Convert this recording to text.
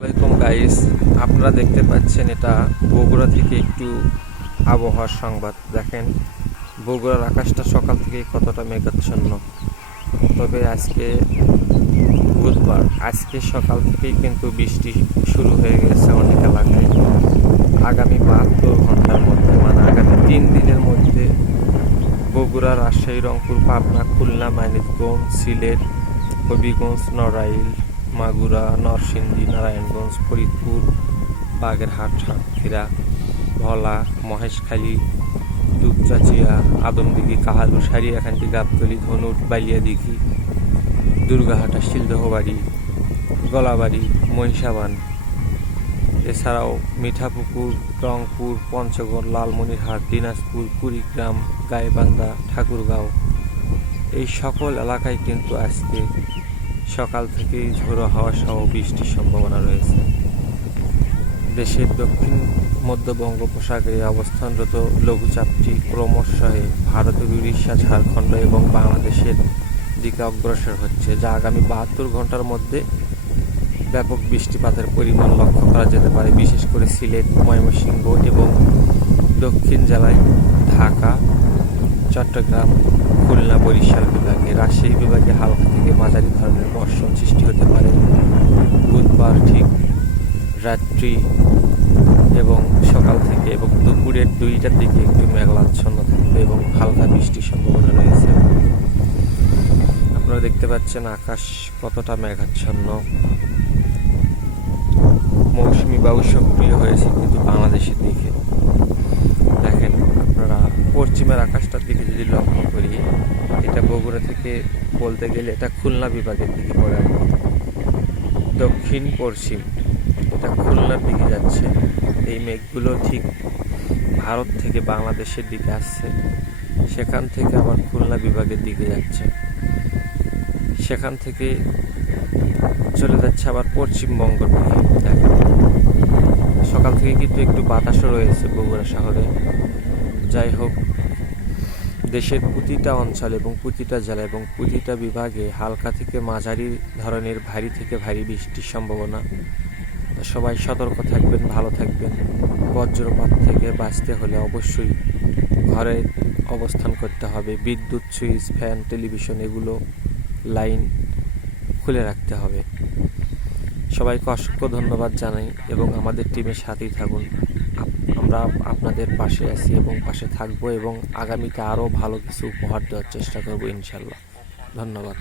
আসসালামাইকুম গাইস, আপনারা দেখতে পাচ্ছেন এটা বগুড়া থেকে একটু আবহাওয়ার সংবাদ। দেখেন বগুড়ার আকাশটা সকাল থেকে কতটা মেঘাচ্ছন্ন। তবে আজকে বুধবার, আজকে সকাল থেকেই কিন্তু বৃষ্টি শুরু হয়ে গেছে অনেক এলাকায়। আগামী 72 ঘন্টার মধ্যে মানে আগামী 3 দিনের মধ্যে বগুড়া, রাজশাহী, রংপুর, পাবনা, খুলনা, মানিকগঞ্জ, সিলেট, হবিগঞ্জ, নড়াইল, মাগুরা, নরসিংদী, নারায়ণগঞ্জ, ফরিদপুর, বাগেরহাট, সাতক্ষীরা, ভোলা, মহেশখালী, দুপচাচিয়া, আদমদিঘি, কাহালু, সারিয়াকান্দি, গাবতলী, ধনুট, বালিয়াদিঘি, দুর্গাহাটা, শিলদহবাড়ি, গলাবাড়ি, মহিষাবান, এছাড়াও মিঠাপুকুর, রংপুর, পঞ্চগড়, লালমনিরহাট, দিনাজপুর, কুড়িগ্রাম, গাইবান্ধা, ঠাকুরগাঁও, এই সকল এলাকায় কিন্তু আজকে সকাল থেকেই ঝোড়ো হাওয়া সহ বৃষ্টির সম্ভাবনা রয়েছে। দেশের দক্ষিণ মধ্য বঙ্গোপসাগরে অবস্থানরত লঘুচাপটি ক্রমশ ভারতের উড়িষ্যা, ঝাড়খণ্ড এবং বাংলাদেশের দিকে অগ্রসর হচ্ছে, যা আগামী 72 ঘন্টার মধ্যে ব্যাপক বৃষ্টিপাতের পরিমাণ লক্ষ্য করা যেতে পারে। বিশেষ করে সিলেট, ময়মনসিংহ এবং দক্ষিণ জেলায়, ঢাকা, চট্টগ্রাম, খুলনা, বরিশাল বিভাগে, রাজশাহী বিভাগে হালকা থেকে মাঝারি ধরনের বর্ষণ সৃষ্টি হতে পারে। বুধবার ঠিক রাত্রি এবং সকাল থেকে এবং দুপুরের 2টার দিকে একটু মেঘাচ্ছন্ন থাকবে এবং হালকা বৃষ্টির সম্ভাবনা রয়েছে। আপনারা দেখতে পাচ্ছেন আকাশ কতটা মেঘাচ্ছন্ন। মৌসুমি বায়ু সক্রিয় হয়েছে কিন্তু বাংলাদেশের দিকে। দেখেন আপনারা পশ্চিমের আকাশটার দিকে যদি লক্ষ্য করি, এটা বগুড়া থেকে বলতে গেলে এটা খুলনা বিভাগের দিকে পড়ে। দক্ষিণ পশ্চিম এটা খুলনার দিকে যাচ্ছে। এই মেঘগুলো ঠিক ভারত থেকে বাংলাদেশের দিকে আসছে, সেখান থেকে আবার খুলনা বিভাগের দিকে যাচ্ছে, সেখান থেকে চলে যাচ্ছে আবার পশ্চিমবঙ্গের দিকে। দেখেন সকাল থেকে কিন্তু একটু বাতাসও রয়েছে বগুড়া শহরে। যাই হোক, দেশের প্রতিটা অঞ্চল এবং প্রতিটা জেলা এবং প্রতিটা বিভাগে হালকা থেকে মাঝারি ধরনের ভারী থেকে ভারী বৃষ্টির সম্ভাবনা। সবাই সতর্ক থাকবেন, ভালো থাকবেন। বজ্রপাত থেকে বাঁচতে হলে অবশ্যই ঘরে অবস্থান করতে হবে। বিদ্যুৎ, সুইচ, ফ্যান, টেলিভিশন এগুলো লাইন খুলে রাখতে হবে। সবাইকে অসংখ্য ধন্যবাদ জানাই এবং আমাদের টিমের সাথেই থাকুন। আমরা আপনাদের পাশে আছি এবং পাশে থাকবো এবং আগামীতে আরও ভালো কিছু উপহার দেওয়ার চেষ্টা করব ইনশাল্লাহ। ধন্যবাদ।